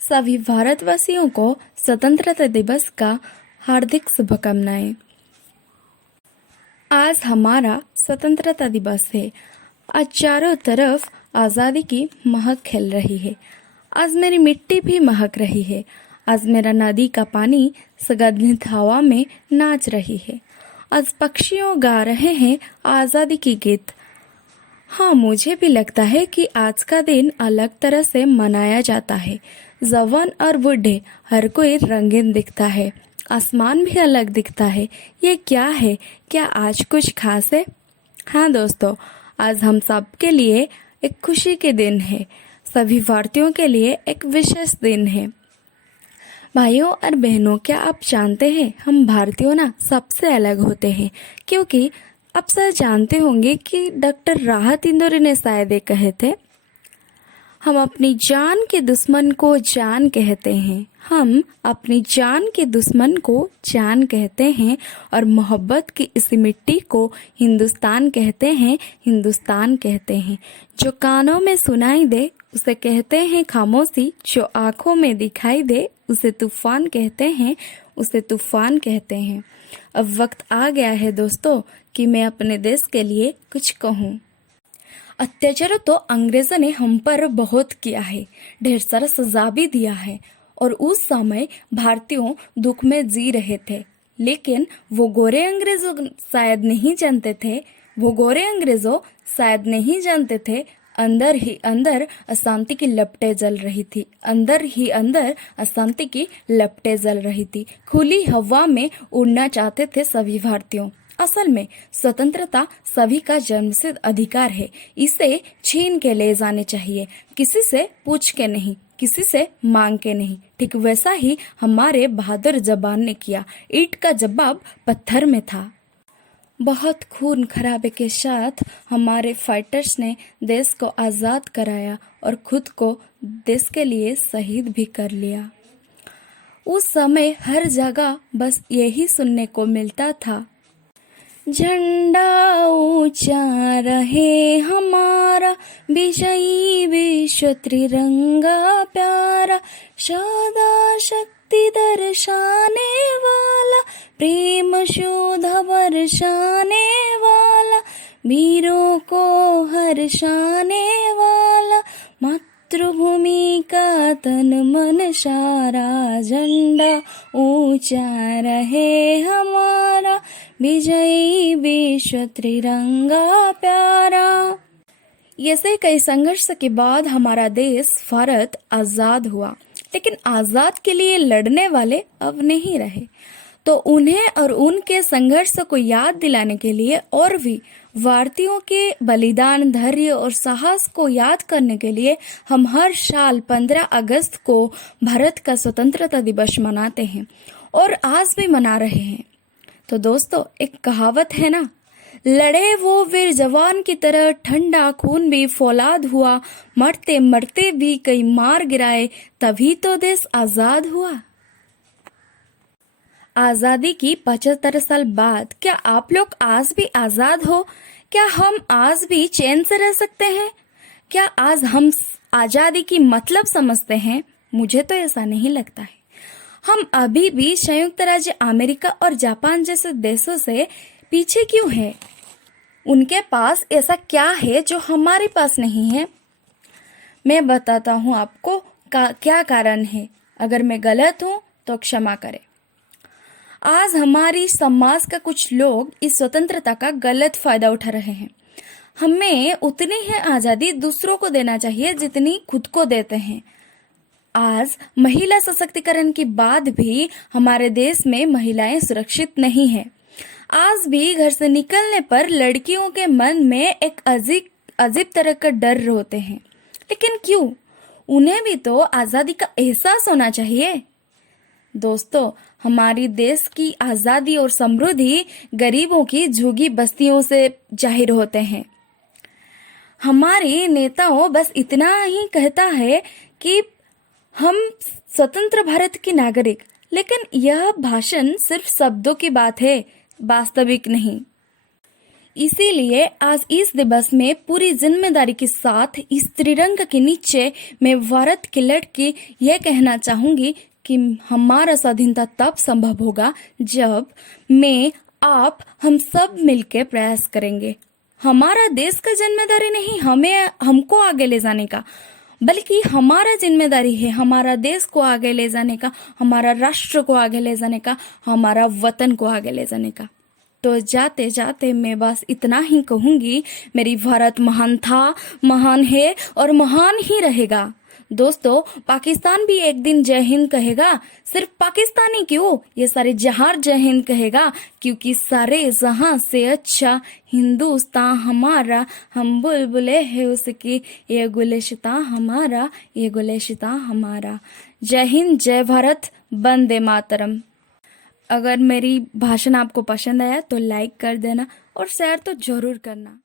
सभी भारतवासियों को स्वतंत्रता दिवस का हार्दिक शुभकामनाएं। आज हमारा स्वतंत्रता दिवस है। आज चारों तरफ आज़ादी की महक खिल रही है। आज मेरी मिट्टी भी महक रही है। आज मेरा नदी का पानी सुगंधित हवा में नाच रही है। आज पक्षियों गा रहे हैं आज़ादी की गीत। हाँ, मुझे भी लगता है कि आज का दिन अलग तरह से मनाया जाता है। जवान और बूढ़े हर कोई रंगीन दिखता है। आसमान भी अलग दिखता है। ये क्या है? क्या आज कुछ खास है? हाँ दोस्तों, आज हम सब के लिए एक खुशी के दिन है। सभी भारतीयों के लिए एक विशेष दिन है। भाइयों और बहनों, क्या आप जानते हैं हम भारतीयों ना सबसे अलग होते हैं, क्योंकि आप सब जानते होंगे कि डॉक्टर राहत इंदौरी ने शायद ये कहे थे, हम अपनी जान के दुश्मन को जान कहते हैं। हम अपनी जान के दुश्मन को जान कहते हैं और मोहब्बत की इस मिट्टी को हिंदुस्तान कहते हैं। हिंदुस्तान कहते हैं। जो कानों में सुनाई दे उसे कहते हैं खामोशी। जो आंखों में दिखाई दे उसे तूफान कहते हैं। उसे तूफान कहते हैं। अब वक्त आ गया है दोस्तों कि मैं अपने देश के लिए कुछ कहूँ। अत्याचार तो अंग्रेजों ने हम पर बहुत किया है, ढेर सारा सजा भी दिया है और उस समय भारतीयों दुख में जी रहे थे। लेकिन वो गोरे अंग्रेजों शायद नहीं जानते थे अंदर ही अंदर अशांति की लपटें जल रही थी। अंदर ही अंदर अशांति की लपटें जल रही थी। खुली हवा में उड़ना चाहते थे सभी भारतीयों। असल में स्वतंत्रता सभी का जन्मसिद्ध अधिकार है। इसे छीन के ले जाने चाहिए, किसी से पूछ के नहीं, किसी से मांग के नहीं। ठीक वैसा ही हमारे बहादुर जवान ने किया। ईंट का जवाब पत्थर में था। बहुत खून खराबे के साथ हमारे फाइटर्स ने देश को आज़ाद कराया और खुद को देश के लिए शहीद भी कर लिया। उस समय हर जगह बस यही सुनने को मिलता था, झंडा ऊंचा रहे हमारा, विजयी विश्व त्रिरंगा प्यारा, सदा शक्ति दर्शाने वाला, प्रेम शोधा बरसाने वाला, वीरों को हर्षाने वाला, मातृभूमि का तन मन सारा, झंडा ऊंचा रहे हमारा, विजयी विश्व त्रिरंगा प्यारा। ऐसे कई संघर्ष के बाद हमारा देश भारत आजाद हुआ, लेकिन आजाद के लिए लड़ने वाले अब नहीं रहे। तो उन्हें और उनके संघर्ष को याद दिलाने के लिए और भी भारतीयों के बलिदान, धैर्य और साहस को याद करने के लिए हम हर साल 15 अगस्त को भारत का स्वतंत्रता दिवस मनाते हैं और आज भी मना रहे हैं। तो दोस्तों, एक कहावत है ना, लड़े वो वीर जवान की तरह, ठंडा खून भी फौलाद हुआ, मरते मरते भी कई मार गिराए, तभी तो देश आजाद हुआ। आजादी की 75 साल बाद क्या आप लोग आज भी आजाद हो? क्या हम आज भी चैन से रह सकते हैं? क्या आज हम आजादी की मतलब समझते हैं? मुझे तो ऐसा नहीं लगता है। हम अभी भी संयुक्त राज्य अमेरिका और जापान जैसे देशों से पीछे क्यों हैं? उनके पास ऐसा क्या है जो हमारे पास नहीं है? मैं बताता हूँ आपको क्या कारण है। अगर मैं गलत हूँ तो क्षमा करें। आज हमारी समाज का कुछ लोग इस स्वतंत्रता का गलत फायदा उठा रहे हैं। हमें उतनी ही आजादी दूसरों को देना चाहिए जितनी खुद को देते हैं। आज महिला सशक्तिकरण के बाद भी हमारे देश में महिलाएं सुरक्षित नहीं है। आज भी घर से निकलने पर लड़कियों के मन में एक अजीब तरह का डर होते हैं। लेकिन क्यों? उन्हें भी तो आजादी का एहसास होना चाहिए। दोस्तों, हमारी देश की आजादी और समृद्धि गरीबों की झुग्गी बस्तियों से जाहिर होते हैं। हमारे नेताओं बस इतना ही कहता है कि हम स्वतंत्र भारत के नागरिक, लेकिन यह भाषण सिर्फ शब्दों की बात है, वास्तविक नहीं। इसीलिए आज इस दिवस में पूरी जिम्मेदारी के साथ इस त्रिरंग के नीचे मैं भारत की लड़की यह कहना चाहूंगी कि हमारा स्वाधीनता तब संभव होगा जब मैं आप हम सब मिलकर प्रयास करेंगे। हमारा देश का जिम्मेदारी नहीं हमको आगे ले जाने का, बल्कि हमारा जिम्मेदारी है हमारा देश को आगे ले जाने का, हमारा राष्ट्र को आगे ले जाने का, हमारा वतन को आगे ले जाने का। तो जाते जाते मैं बस इतना ही कहूंगी, मेरी भारत महान था, महान है और महान ही रहेगा। दोस्तों, पाकिस्तान भी एक दिन जय हिंद कहेगा। सिर्फ पाकिस्तानी क्यों, ये सारे जहां जय हिंद कहेगा, क्योंकि सारे जहां से अच्छा हिंदुस्तान हमारा, हम बुलबुले है उसकी, ये गुलिस्तां हमारा, ये गुलिस्तां हमारा। जय हिंद, जय भारत, वंदे मातरम। अगर मेरी भाषण आपको पसंद आया तो लाइक कर देना और शेयर तो जरूर करना।